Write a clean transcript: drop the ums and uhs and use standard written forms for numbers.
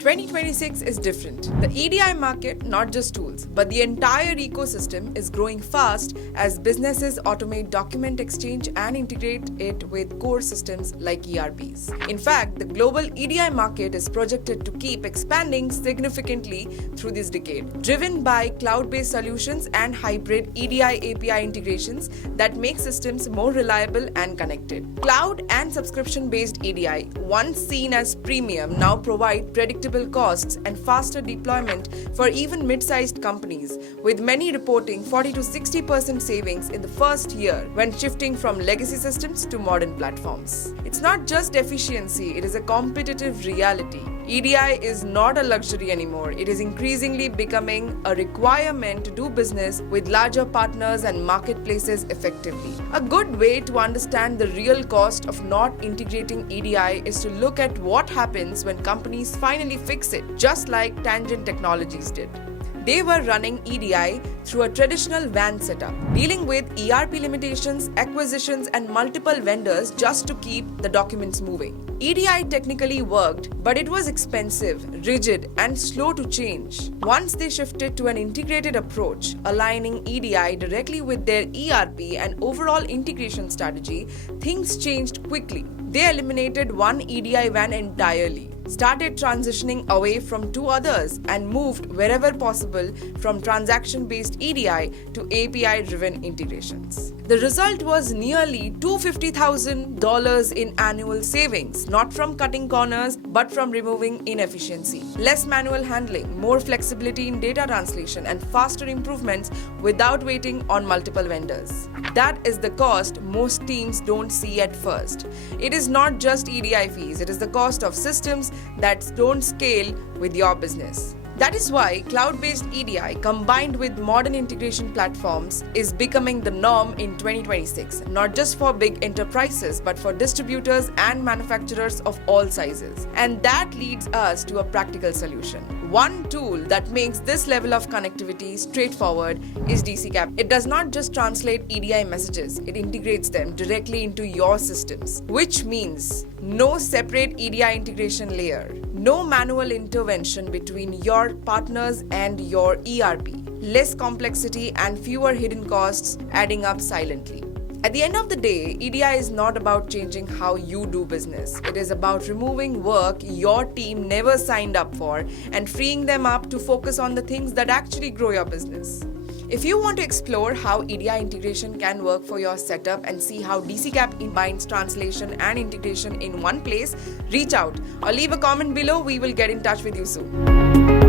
2026 is different. The EDI market, not just tools, but the entire ecosystem is growing fast as businesses automate document exchange and integrate it with core systems like ERPs. In fact, the global EDI market is projected to keep expanding significantly through this decade, driven by cloud-based solutions and hybrid EDI API integrations that make systems more reliable and connected. Cloud and subscription-based EDI, once seen as premium, now provide predictable costs and faster deployment for even mid-sized companies, with many reporting 40 to 60% savings in the first year when shifting from legacy systems to modern platforms. It's not just efficiency, it is a competitive reality. EDI is not a luxury anymore. It is increasingly becoming a requirement to do business with larger partners and marketplaces effectively. A good way to understand the real cost of not integrating EDI is to look at what happens when companies finally fix it, just like Tangent Technologies did. They were running EDI through a traditional WAN setup, dealing with ERP limitations, acquisitions, and multiple vendors just to keep the documents moving. EDI technically worked, but it was expensive, rigid, and slow to change. Once they shifted to an integrated approach, aligning EDI directly with their ERP and overall integration strategy, things changed quickly. They eliminated one EDI WAN entirely, started transitioning away from two others, and moved wherever possible from transaction-based EDI to API-driven integrations. The result was nearly $250,000 in annual savings, not from cutting corners, but from removing inefficiency. Less manual handling, more flexibility in data translation, and faster improvements without waiting on multiple vendors. That is the cost most teams don't see at first. It is not just EDI fees, it is the cost of systems that don't scale with your business. That is why cloud-based EDI combined with modern integration platforms is becoming the norm in 2026, not just for big enterprises, but for distributors and manufacturers of all sizes. And that leads us to a practical solution. One tool that makes this level of connectivity straightforward is DCCAP. It does not just translate EDI messages, it integrates them directly into your systems, which means no separate EDI integration layer, no manual intervention between your partners and your ERP, less complexity and fewer hidden costs adding up silently. At the end of the day, EDI is not about changing how you do business. It is about removing work your team never signed up for and freeing them up to focus on the things that actually grow your business. If you want to explore how EDI integration can work for your setup and see how DCCAP combines translation and integration in one place, reach out or leave a comment below. We will get in touch with you soon.